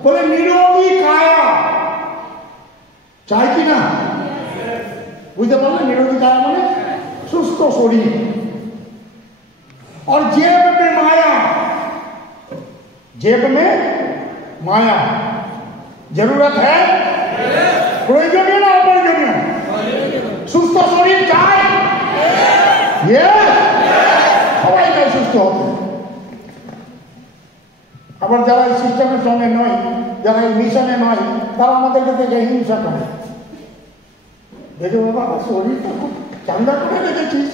বলে নিরোগী কায়া চাই কি না? বুঝতে পারলে? নিরোগী কায়া মানে সুস্থ শরীর। और जेब में माया, जेब में माया जरूरत है, প্রয়োজনীয় না অপ্রয়োজনীয়? সুস্থ শরীর চাই, সবাই চাই সুস্থ হতে। আবার যারা এই সিস্টেমের সঙ্গে নয়, যারা এই মিশনে নয়, তারা আমাদেরকে দেখে হিংসা করে। দেখে বাবা শরীরটা খুব চাঙ্গা করে রেখেছিস,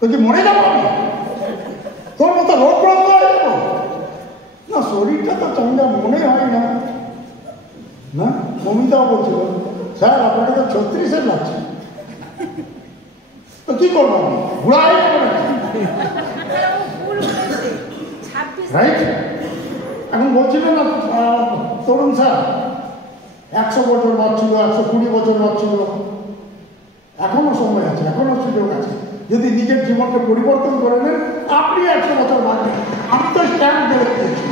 তো কি মরে যাবো আমি? তোর মতো রোগগ্রস্ত হয়ে যাবো না? শরীরটা তো চাঙ্গা মনে হয় না। না, মমিতাও বলছিল, স্যার আপনাকে তো 36-এর লাগছে, তো কি করবো আমি? বুড়া হয়ে যাবো নাকি? রাইট? এখন বলছিলেন না তরুণ স্যার 100 বছর বাঁচছিল, 120 বছর বাঁচছিল, এখনো সময় আছে, এখনো সুযোগ আছে। যদি নিজের জীবনকে পরিবর্তন করে নেন, আপনি 100 বছর বাঁচবেন। আমি তো স্ট্যাম্প দিয়ে রেখেছি,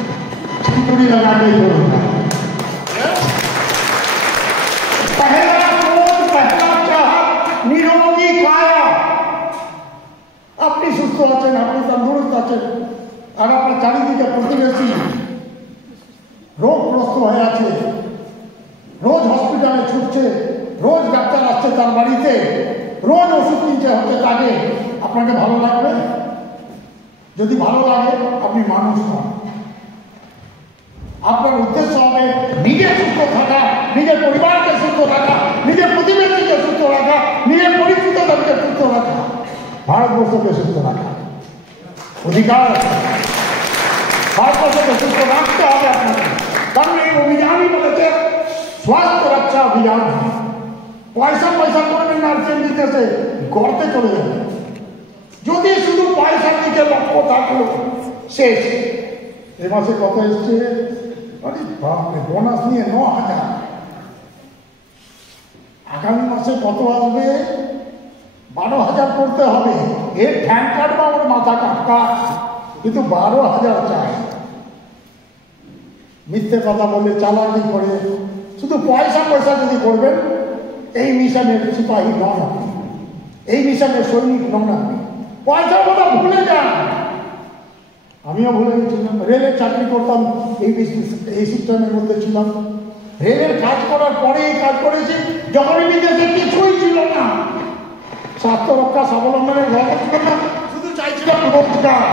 সেঞ্চুরি লাগাতেই ধরুন না। पहला क्रोध, पहला चाहत, निरोगी काया। আপনি সুস্থ আছেন, আপনি তন্দুরুস্ত আছেন, আর আপনার চারিদিকে প্রতিবেশী রোগগ্রস্ত হয়ে আছে, রোজ হসপিটালে ছুটছে, রোজ ডাক্তার আসছে তার বাড়িতে, রোজ ওষুধ কিনতে হচ্ছে তাকে, আপনাকে ভালো লাগবে? যদি ভালো লাগে আপনি মানুষ নন। আপনার উদ্দেশ্য হবে নিজে সুস্থ থাকা, নিজের পরিবারকে সুস্থ রাখা, নিজের প্রতিবেশীকে সুস্থ রাখা, নিজের পরিচিতদেরকে সুস্থ রাখা, ভারতবর্ষকে সুস্থ রাখা। অধিকার আছে, ভারতবর্ষকে সুস্থ রাখতে হবে আপনাকে। কারণ এই অভিযানই বলেছে স্বাস্থ্য রক্ষা অভিযান। পয়সা পয়সা করবেন না, চেন দিতেছে গর্তে চলে যাবে। যদি শুধু পয়সার দিকে লক্ষ্য থাকলো, শেষ। এ মাসে কত এসছে? আরে বাপরে, বোনাস নিয়ে 9,000। আগামী মাসে কত আসবে? 12,000 করতে হবে। এর ঠ্যাং কাটবা, ওর মাথা কাটকা, কিন্তু 12,000 চাই। মিথ্যে কথা বলে, চালাকি করে, শুধু পয়সা পয়সা যদি করবেন, এই মিশনের সিপাহী নন আপনি, এই মিশনের সৈনিক নন আপনি। পয়সার কথা ভুলে যান। আমিও ভুলে গেছিলাম, রেলের চাকরি করতাম, এই সিস্টেমের মধ্যে ছিলাম। রেলের কাজ করার পরে এই কাজ করেছি যখন বিদেশে কিছুই ছিল না, স্বাস্থ্য রক্ষা স্বাবলম্বনের গল্প ছিল না, শুধু চাইছিলাম রোজগার।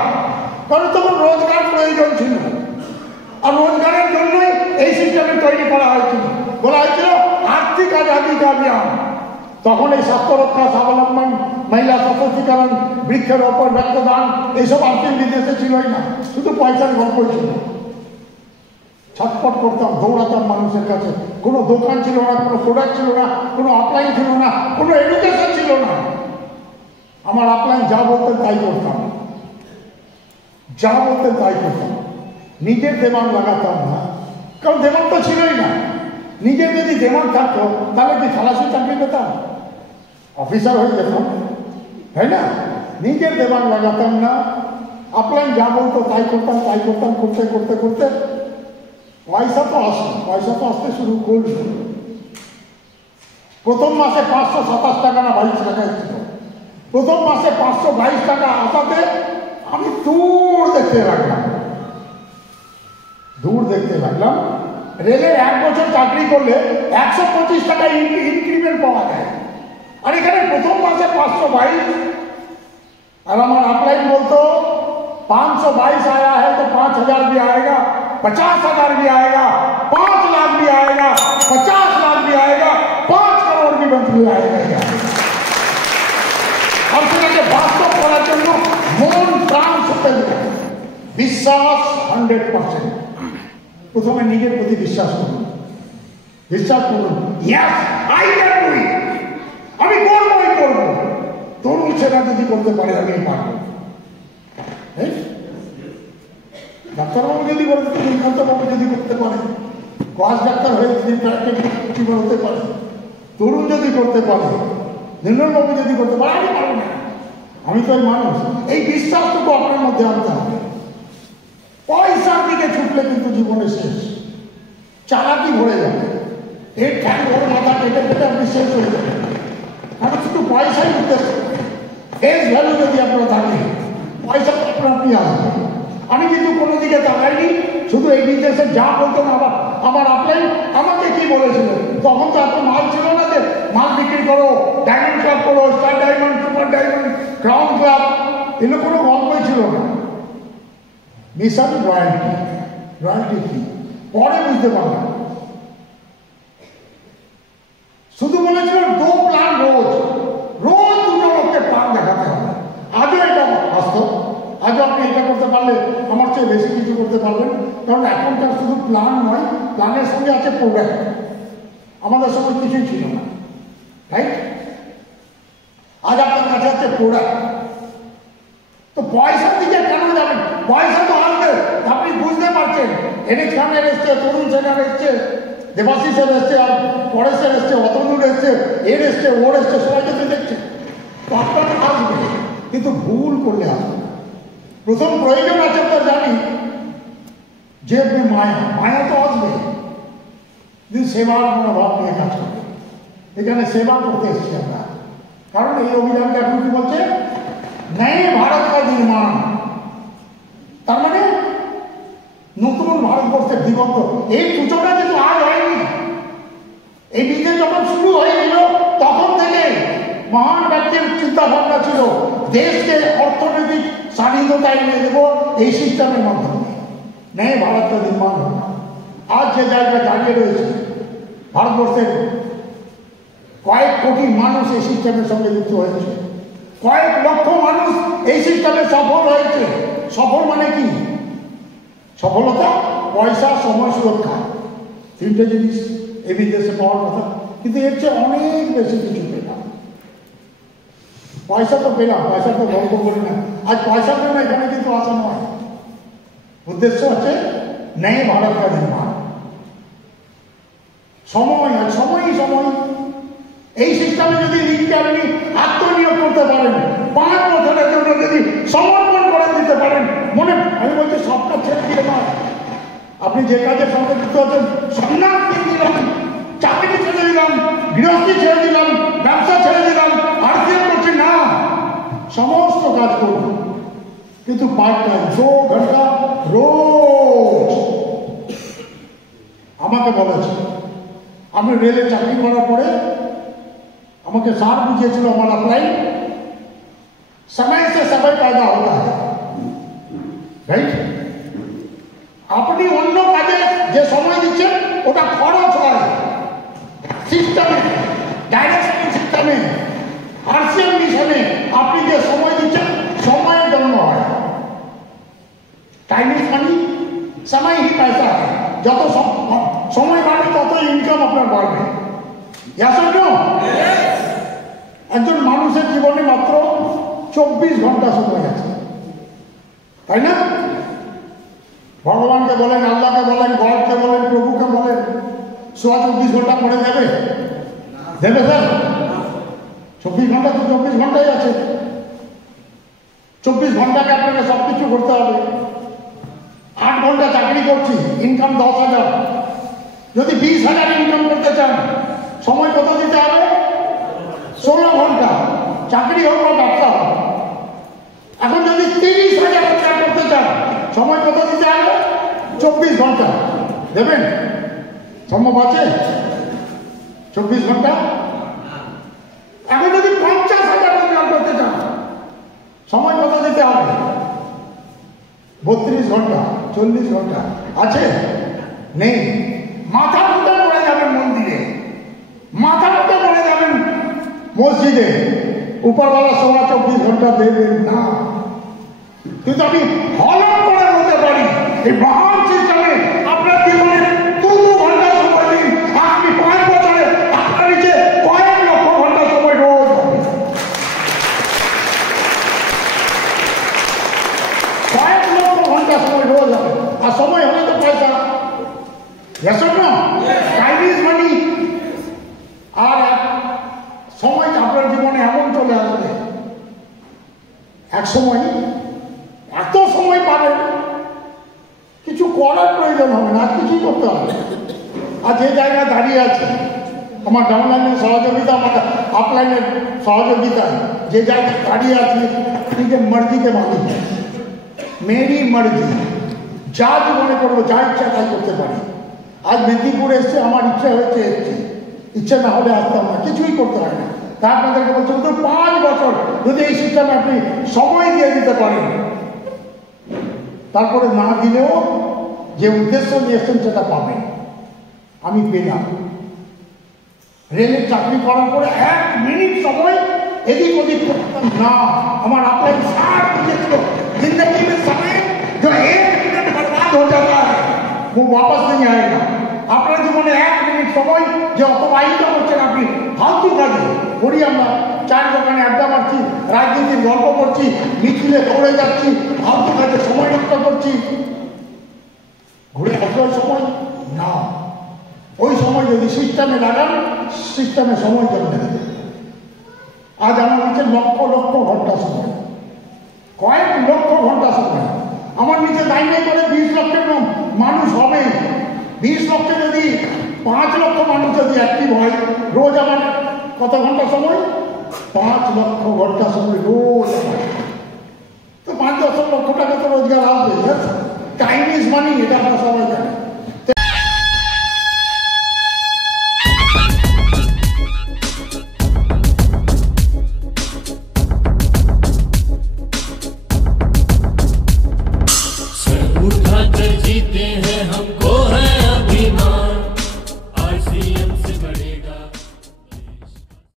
কারণ তখন রোজগার প্রয়োজন ছিল, আর রোজগারের জন্যই এই সিস্টেমে তৈরি করা হয়েছিল। বলা হয়েছিল আর্থিক আজাদি কা অভিযান। তখন এই স্বাস্থ্য রক্ষা স্বাবলম্বন, মহিলা সশক্তিকরণ, বৃক্ষরোপণ, রক্তদান, এইসব আর্থিক বিদেশে ছিলই না, শুধু পয়সার গল্পই ছিল। ছটফট করতাম, দৌড়াতাম মানুষের কাছে। কোনো দোকান ছিল না, কোনো প্রোডাক্ট ছিল না, কোনো আপলাইন ছিল না, কোনো এডুকেশন ছিল না। আমার আপলাইন যা বলতেন তাই করতাম, যা বলতেন তাই করতাম। নিজের দেমাগ লাগাতাম না, কারণ দেমাগ তো ছিলই না। নিজের যদি দেমাগ থাকতো তাহলে কি খালাসি চাকরি পেতাম? অফিসার হয়ে যেতাম, তাই না? নিজের দেমাগ লাগাতাম না, আপলাইন যা বলতো তাই করতাম, তাই করতাম। করতে করতে করতে পয়সা তো আসতে শুরু করল। প্রথম মাসে 527 টাকা না 22 টাকা ছিল। প্রথম মাসে 522 টাকা আসাতে আমি দূর দেখতে লাগলাম। রেলের 1 বছর চাকরি করলে 125 টাকা ইনক্রিমেন্ট পাওয়া যায়, আর এখানে প্রথম মাসে 522। और हमारा अपलाइन बोलते 522 आया है तो 5,000 भी आएगा, 50,000 भी आएगा, 5 लाख भी आएगा, 50 लाख भी आएगा, 5 करोड़ भी मंथली आएगा। और সেটাকে বাস্তব করার জন্য মন প্রাণ সত্য বিশ্বাস 100%। প্রথমে নিজের প্রতি বিশ্বাস করুন, yes I can do it, আমি করব। তরুণ সেটা যদি করতে পারে আমি পারবো। ডাক্তারবাবু যদি করতে পারে, নীলকান্তবাবু যদি করতে পারে, কোয়াস ডাক্তার হয়ে যদি প্র্যাকটিস হতে পারে, তরুণ যদি করতে পারে, নীলবাবু যদি করতে পারে, আমি পারবো না। আমি তো মানুষ। এই বিশ্বাসটুকু আপনার মধ্যে আনতে হবে। পয়সার দিকে ছুটলে কিন্তু জীবনে শেষ, চালাকি ভরে যাবে। এই ঠ্যাং ভরে মাথা কেটে কেটে আপনি শেষ হয়ে যাবেন। কারণ শুধু পয়সাই উদ্দেশ্য। ফেস ভ্যালু যদি আপনার থাকে, পয়সা আপনি আসবে। আমি কিন্তু কোনো দিকে তাকাইনি, শুধু এই বিজনেসে যা বলতেন আমার আপলাই আমাকে কি বলেছিল। তখন তো এত মাল ছিল না যে মাল বিক্রি করো, ডায়মন্ড ক্লাব করো, star diamond, super diamond, crown club, এগুলো কোনো গল্পই ছিল না। মিশন রয়্যালটি কি পরে বুঝতে পারলাম। শুধু বলেছিল 2 প্ল্যান রোজ 2 লোককে প্ল্যান দেখাতে হবে। আজও এটা বাস্তব। আজও আপনি এটা করতে পারলে আমার চেয়ে বেশি কিছু করতে পারবেন। কারণ এখনকার শুধু প্ল্যান নয়, প্ল্যানের সঙ্গে আছে প্রোডাক্ট। আমাদের সময় কিছুই ছিল না, রাইট? আজ আপনার কাছে আছে প্রোডাক্ট। তো পয়সার দিকে কেন যাবেন? পয়সা তো আসবে, আপনি বুঝতে পারছেন। এনএক্স খানের এসছে, তরুণ সেনার এসছে, দেবাশিসের এসছে, আর পরেশের এসছে, অতনুর এসছে, এর এসছে, ওর এসছে, সবাইকে তো দেখছে। পার্টনার আসবে, কিন্তু ভুল করলে আসবে। প্রথম প্রয়োজন আছে তো জানি যে মায়া তো আসবে, কিন্তু সেবার মনোভাব নিয়ে কাজ করবে। এখানে সেবা করতে এসেছি আমরা, কারণ এই অভিযানটা এখন কি বলছে, নয় ভারত কা নির্মাণ। তার মানে নতুন ভারতবর্ষের দিগন্ত। এই সূচনা কিন্তু আজ হয়নি। এই বিজে যখন শুরু হয়েছিল তখন থেকে মহান ব্যক্তির চিন্তা ভাবনা ছিল দেশকে অর্থনৈতিক স্বাধীনতা এনে দেব এই সিস্টেমের মাধ্যমে, নয় ভারত কা নির্মাণ হবে। আজ যে জায়গায় দাঁড়িয়ে রয়েছে ভারতবর্ষের কয়েক কোটি মানুষ এই সিস্টেমের সঙ্গে যুক্ত হয়েছে, কয়েক লক্ষ মানুষ এই সিস্টেমে সফল হয়েছে। সফল মানে কি? সফলতা, পয়সা, সময়, সুরক্ষা, তিনটে জিনিস এই বিদেশে পাওয়ার কথা। কিন্তু এর চেয়ে অনেক বেশি কিছু পেলাম। পয়সা তো পেলাম, পয়সা তো গল্প করি না। আজ পয়সার জন্য এখানে কিন্তু আসা নয়, উদ্দেশ্য হচ্ছে নয় ভারত কা নির্মাণ। সময় আর সময়ই সময়। এই সিস্টেমে যদি নিজেকে আপনি আত্মনিয়োগ করতে পারেন, 5 বছরের জন্য যদি সমর্পণ করে দিতে পারেন, আমি বলছি সবটা ছেড়ে দিয়ে নয়, আপনি যে কাজের সঙ্গে যুক্ত আছেন, সন্ন্যাস দিয়ে দিলাম, চাকরি ছেড়ে দিলাম, গৃহস্থী ছেড়ে দিলাম, ব্যবসা ছেড়ে দিলাম, আর্থিক করছি না, সমস্ত কাজ করুন, কিন্তু পার্ট টাইম 2 ঘন্টা রোজ। আমাকে বলেছে, আমি রেলে চাকরি করার পরে আমাকে স্যার বুঝিয়েছিল আমার अप्लाई समय से समय पैदा होता है, রাইট? আপনি অন্য কাজে যে সময় দিচ্ছেন ওটা খরচ হয় সিস্টেমে, ডাইরেকশন সিস্টেমে, আরসিএম মিশনে আপনি যে সময় দিচ্ছেন সময়ের জন্য হয়। টাইম ইজ মানি, সময় হি পয়সা। যত সময় বাড়বে তত ইনকাম আপনার বাড়বে। একজন মানুষের জীবনে মাত্র 24 ঘন্টা সময় আছে, তাই না? ভগবানকে বলেন, আল্লাহকে বলেন, গডকে বলেন, প্রভুকে বলেন, 24 ঘন্টা পরে দেবে? দেবে স্যার? 24 ঘন্টা তো 24 ঘন্টাই আছে। 24 ঘন্টাকে আপনাকে সবকিছু করতে হবে। 8 ঘন্টা চাকরি করছি, ইনকাম 10,000। যদি 20,000 ইনকাম করতে চান সময় কত দিতে হবে? 16 ঘন্টা, চাকরি হোক বা ব্যবসা হোক। এখন যদি 30,000 টাকা করতে চান সময় কত দিতে হবে? 24 ঘন্টা। দেবেন? সম্ভব আছে 24 ঘন্টা? এখন যদি 50,000 রোজগার করতে চান সময় কত দিতে হবে? 32 ঘন্টা, 40 ঘন্টা। আছে? নেই। মাথা মুটে পড়ে যাবেন মন্দিরে, মাথা মুটে পড়ে যাবেন মসজিদে, উপরওয়ালা 24 ঘন্টা দেবেন না। কিন্তু আমি হলফ করে বলতে পারি এই মহান সিস্টেমে আপনার জীবনে 2 ঘন্টা সময় দিন, আপনি 5 বছরে আপনার নিচে কয়েক লক্ষ ঘন্টা সময় রোজ হবে। কয়েক লক্ষ ঘন্টা সময় রোজ হবে। আর সময় হলে তো পয়সা। Time is money. আর সময় আপনার জীবনে এমন চলে আসবে, এক সময় এত সময় পাবেন কিছু করার প্রয়োজন হবে না, আর কিছুই করতে হবে। আর যে জায়গায় দাঁড়িয়ে আছে আমার ডাউনলাইনের সহযোগিতা, আমার আপলাইনের সহযোগিতায় যে জায়গায় দাঁড়িয়ে আছে, নিজের মর্জিতে মালিক, মেরি মর্জি, যা মনে করবো, যা ইচ্ছা তাই করতে পারি। আজ মেদিনীপুর এসছে, আমার ইচ্ছা হয়েছে এসছে, ইচ্ছা না হলে আসতাম না, কিছুই করতে হয় না। তা আপনাদেরকে বলছি, তো 5 বছর যদি এই সিস্টেমে আপনি সময় দিয়ে দিতে পারেন, তারপরে না দিলেও যে উদ্দেশ্য নিয়ে এসছেন সেটা পাবেন। আমি পেলাম। রেলের চাকরি করার পরে 1 মিনিট সময় এদিক ওদিক করতাম না। আমার আপনার साथ बुझेছিল जिंदगी में समय जो 1 मिनट बर्बाद हो जाता है वो वापस नहीं आएगा। আপনার জীবনে 1 মিনিট সময় যে অপবাহিত করছেন আপনি ফালতু কাজে, করি আমরা 4 দোকানে আড্ডা মারছি, রাজনীতির গল্প করছি, মিছিলে দৌড়ে যাচ্ছি, ফালতু কাজে সময় নষ্ট করছি, ঘুরে আসার সময় না। ওই সময় যদি সিস্টেমে লাগান, সিস্টেমে সময় জমে দেবে। আজ আমার কাছে লক্ষ 5 লক্ষ মানুষ যদি অ্যাক্টিভ হয়, রোজ আমার কত ঘন্টা সময়? 5 লক্ষ ঘন্টা সময় রোজ। তো 5-10 লক্ষ টাকা তো রোজগার আসবে। টাইম ইজ মানি, এটা আমরা সবাই